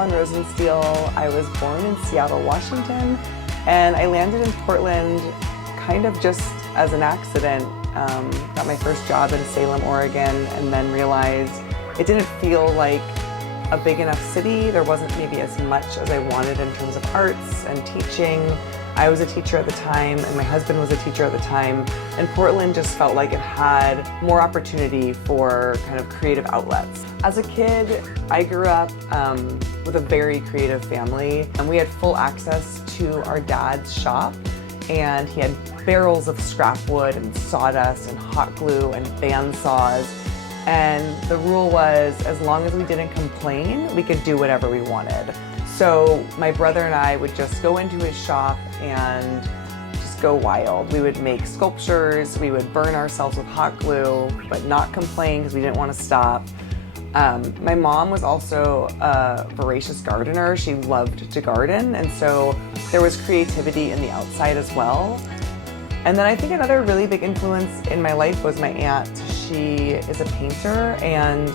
VonRosenstiel. I was born in Seattle, Washington, and I landed in Portland kind of just as an accident. Got my first job in Salem, Oregon, and then realized it didn't feel like a big enough city. There wasn't maybe as much as I wanted in terms of arts and teaching. I was a teacher at the time, and my husband was a teacher at the time, and Portland just felt like it had more opportunity for kind of creative outlets. As a kid, I grew up with a very creative family, and we had full access to our dad's shop, and he had barrels of scrap wood and sawdust and hot glue and bandsaws. And the rule was, as long as we didn't complain, we could do whatever we wanted. So my brother and I would just go into his shop and just go wild. We would make sculptures, we would burn ourselves with hot glue, but not complain because we didn't want to stop. My mom was also a voracious gardener. She loved to garden, and so there was creativity in the outside as well. And then I think another really big influence in my life was my aunt. She is a painter, and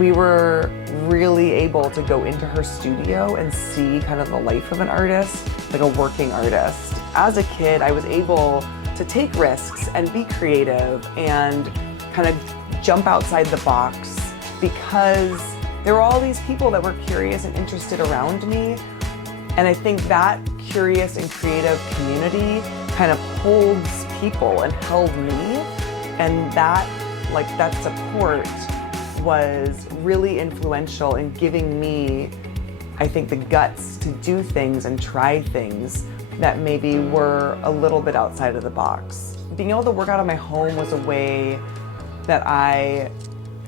we were really able to go into her studio and see kind of the life of an artist, like a working artist. As a kid, I was able to take risks and be creative and kind of jump outside the box because there were all these people that were curious and interested around me. And I think that curious and creative community kind of holds people and held me. And that support was really influential in giving me, I think, the guts to do things and try things that maybe were a little bit outside of the box. Being able to work out of my home was a way that I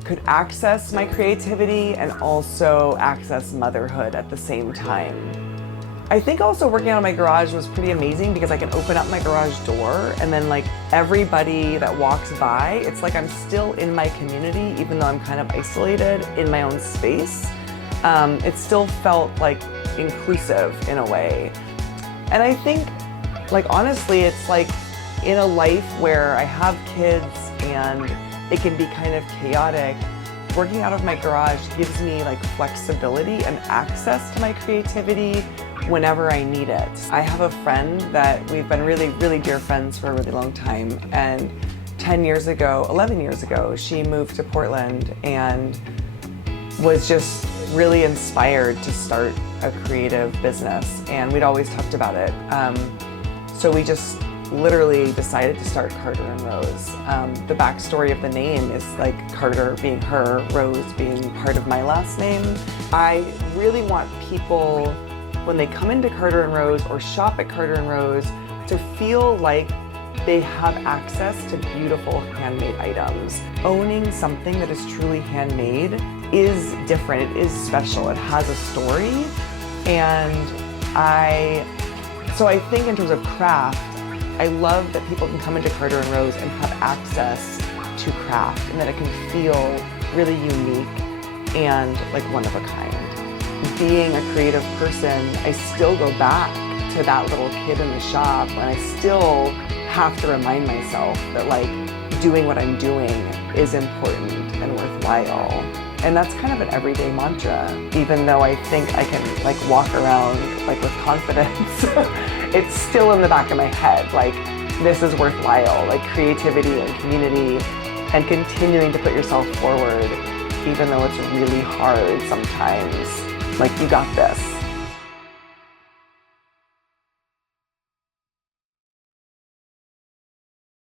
could access my creativity and also access motherhood at the same time. I think also working out of my garage was pretty amazing because I can open up my garage door and then like everybody that walks by, it's like I'm still in my community even though I'm kind of isolated in my own space. It still felt like inclusive in a way. And I think, like, honestly, it's like in a life where I have kids and it can be kind of chaotic, working out of my garage gives me like flexibility and access to my creativity whenever I need it. I have a friend that we've been really, really dear friends for a really long time, and 11 years ago, she moved to Portland and was just really inspired to start a creative business, and we'd always talked about it. So we just literally decided to start Carter and Rose. The backstory of the name is like Carter being her, Rose being part of my last name. I really want people, when they come into Carter and Rose or shop at Carter and Rose, to feel like they have access to beautiful handmade items. Owning something that is truly handmade is different, it is special, it has a story. And so I think in terms of craft, I love that people can come into Carter and Rose and have access to craft and that it can feel really unique and like one of a kind. Being a creative person, I still go back to that little kid in the shop, and I still have to remind myself that like doing what I'm doing is important and worthwhile. And that's kind of an everyday mantra, even though I think I can like walk around like with confidence. It's still in the back of my head, like this is worthwhile, like creativity and community and continuing to put yourself forward, even though it's really hard sometimes. Like, you got this.